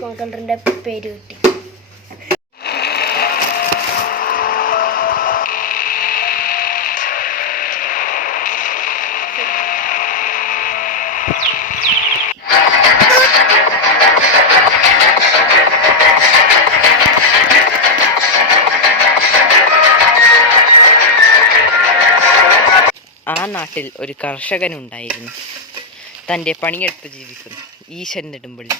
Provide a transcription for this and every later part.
Gold സ്മഗ്ലറിന്റെ പേര് കിട്ടി. ആ നാട്ടിൽ ഒരു കർഷകനുണ്ടായിരുന്നു. തൻ്റെ പണിയെടുത്ത് ജീവിക്കുന്നു. ഈശൻ നെടുമ്പള്ളി.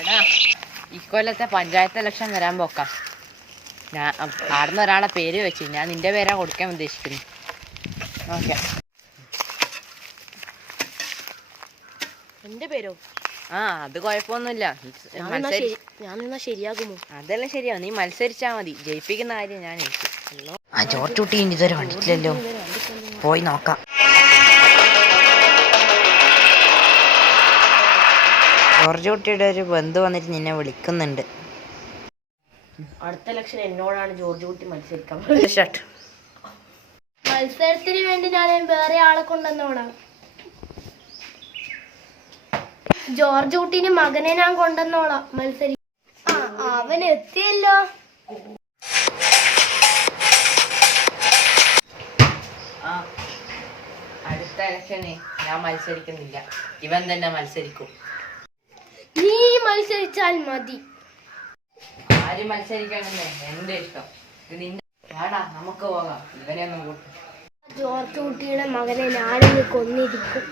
എടാ, ഇക്കൊല്ലത്തെ പഞ്ചായത്ത് ഇലക്ഷൻ വരാൻ പോക്കാം. ഞാൻ ആടുന്ന ഒരാളെ പേര് വെച്ച് ഞാൻ നിന്റെ പേരാ കൊടുക്കാൻ ഉദ്ദേശിക്കുന്നു. ഓക്കെ. എന്റെ പേരോ? ആ, അത് കുഴപ്പമൊന്നുമില്ല. ഞാൻ ശരിയാകുമോ? അതെല്ലാം ശരിയാവും. നീ മത്സരിച്ചാൽ മതി. ജയിപ്പിക്കുന്ന കാര്യം ഞാൻ ആ ജോർജ് കുട്ടി ഇതുവരെ കണ്ടിട്ടില്ലല്ലോ. പോയി നോക്കാം. ജോർജ് കുട്ടിയുടെ ഒരു ബന്ധു വന്നിട്ട് നിന്നെ വിളിക്കുന്നുണ്ട്. അടുത്ത ഇലക്ഷൻ എന്നോടാണ് ജോർജ് കുട്ടി മത്സരിക്കാൻ. മത്സരത്തിന് വേണ്ടി ഞാൻ വേറെ ആളെ കൊണ്ടുവന്നോളാം. ജോർജ് കുട്ടീന്റെ മകനെ ഞാൻ കൊണ്ടുവന്നോളാം മത്സരി. അവൻ എത്തിയല്ലോ. അടുത്ത ഇലക്ഷന് ഞാൻ മത്സരിക്കുന്നില്ല. ഇവൻ തന്നെ മത്സരിക്കും. നീ മത്സരിച്ചാൽ മതി. ആര് മത്സരിക്കണമെന്ന് എന്റെ ഇഷ്ടം. വേടാ, നമുക്ക് പോകാം. ഇവനെ ഒന്നും കൂട്ടും. ജോർജ് കുട്ടിയുടെ മകനെ ഞാനിന്ന് കൊന്നിരിക്കും.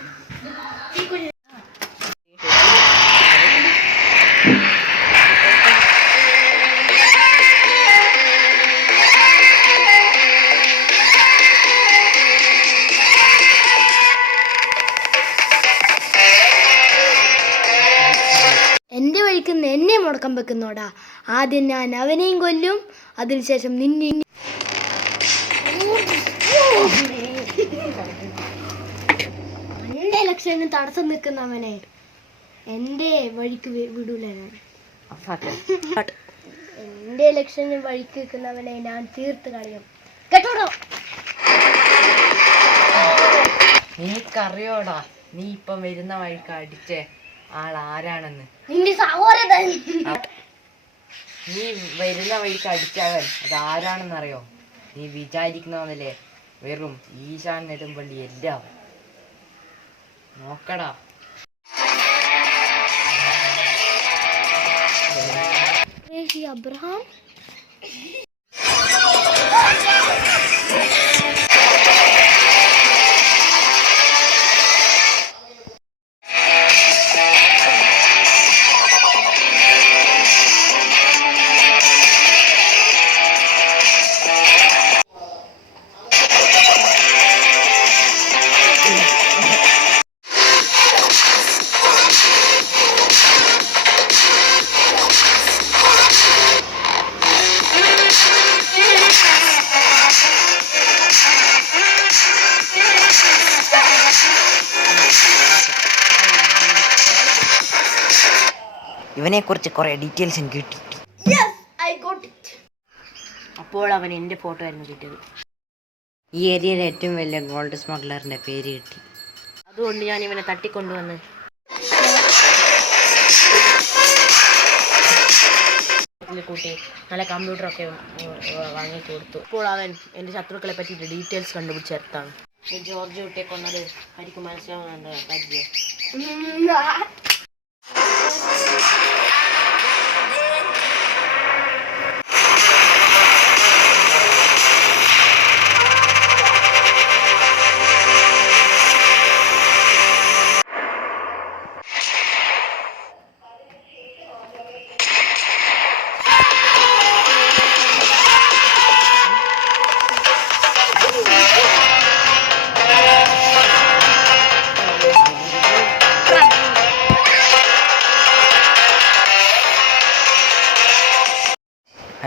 എന്റെ വഴിക്ക് എന്നെ മുടക്കം വെക്കുന്നോടാ. ആദ്യം ഞാൻ അവനെയും കൊല്ലും, അതിനുശേഷം നിന്നെ. എന്റെ ലക്ഷ്യത്തിന് തടസ്സം നിൽക്കുന്നവനെ എന്റെ വഴിക്ക് വിടൂല ഞാൻ. എന്റെ ലക്ഷ്യത്തിന് വഴിക്ക് നിൽക്കുന്നവനെ ഞാൻ തീർത്ത് കളയും. കേട്ടോടോ? നീക്കറിയോടാ, നീ ഇപ്പം വരുന്ന വഴിക്ക് അടിച്ചേ ആളാരാണെന്ന്? നിന്റെ സഹോദരൻ. നീ വരുന്ന വഴിക്ക് അടിച്ചവൻ അതാരാണെന്നറിയോ? നീ വിചാരിക്കുന്നവനല്ലേ? വെറും ഈശാൻ നെടുമ്പള്ളി എല്ലാം. നോക്കടാ. അബ്രഹാം ഇവനെ കുറിച്ച് കുറെ ഡീറ്റെയിൽസ് എനിക്ക് കിട്ടി. അപ്പോൾ അവൻ എൻ്റെ ഫോട്ടോ ആയിരുന്നു കിട്ടിയത്. ഈ ഏരിയയിലെ ഏറ്റവും വലിയ ഗോൾഡ് സ്മഗ്ലറിന്റെ പേര് കിട്ടി. അതുകൊണ്ട് ഞാൻ ഇവനെ തട്ടിക്കൊണ്ടുവന്ന് കൂട്ടി നല്ല കമ്പ്യൂട്ടറൊക്കെ വാങ്ങി കൊടുത്തു. ഇപ്പോൾ അവൻ എൻ്റെ ശത്രുക്കളെ പറ്റിയിട്ട് ഡീറ്റെയിൽസ് കണ്ടുപിടിച്ചെടുത്താണ്. ജോർജ് കുട്ടിയെ കൊന്നത് എനിക്ക് മനസ്സിലാവുന്നുണ്ട്.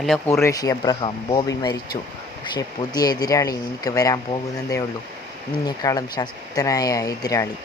Hello Qureshi Abraham. ബോബി മരിച്ചു. പക്ഷേ പുതിയ എതിരാളി എനിക്ക് വരാൻ പോകുന്നതേ ഉള്ളൂ. നിന്നെക്കാളും ശക്തനായ എതിരാളി.